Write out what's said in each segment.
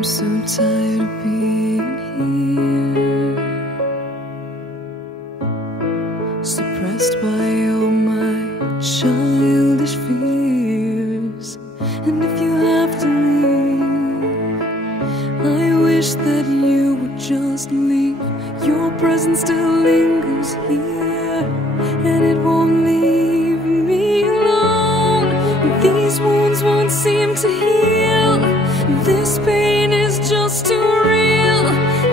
I'm so tired of being here, suppressed by all my childish fears. And if you have to leave, I wish that you would just leave. Your presence still lingers here, and it won't leave me alone. These wounds won't seem to heal. This pain is just too real.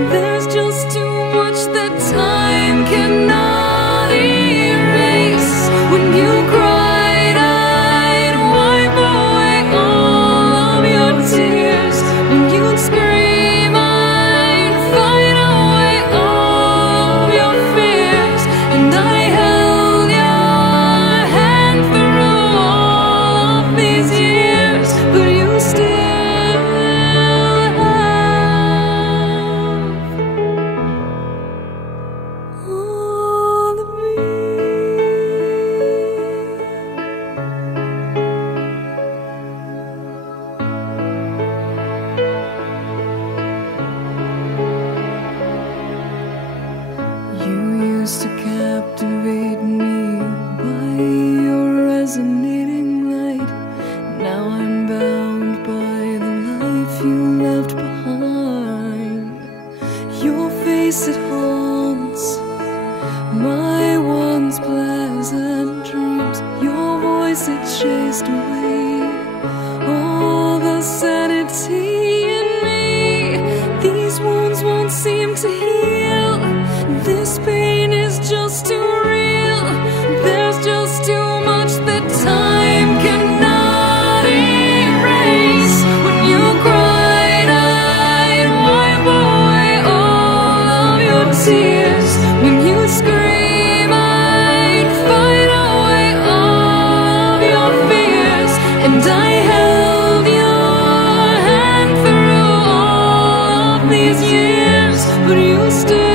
There's just too much that time cannot erase. When you cried, I'd wipe away all of your tears. When you'd scream, I'd fight away all of your fears. And I held your hand through all of these years, but you still to captivate me by your resonating light. Now I'm bound by the life you left behind. Your face, it haunts my once pleasant dreams. Your voice, it chased away all the sanity in me. These wounds won't seem to heal. This pain is just too real. There's just too much that time cannot erase. When you cried, I'd wipe away all of your tears. When you scream, I'd fight away all of your fears. And I held your hand through all of these years, but you still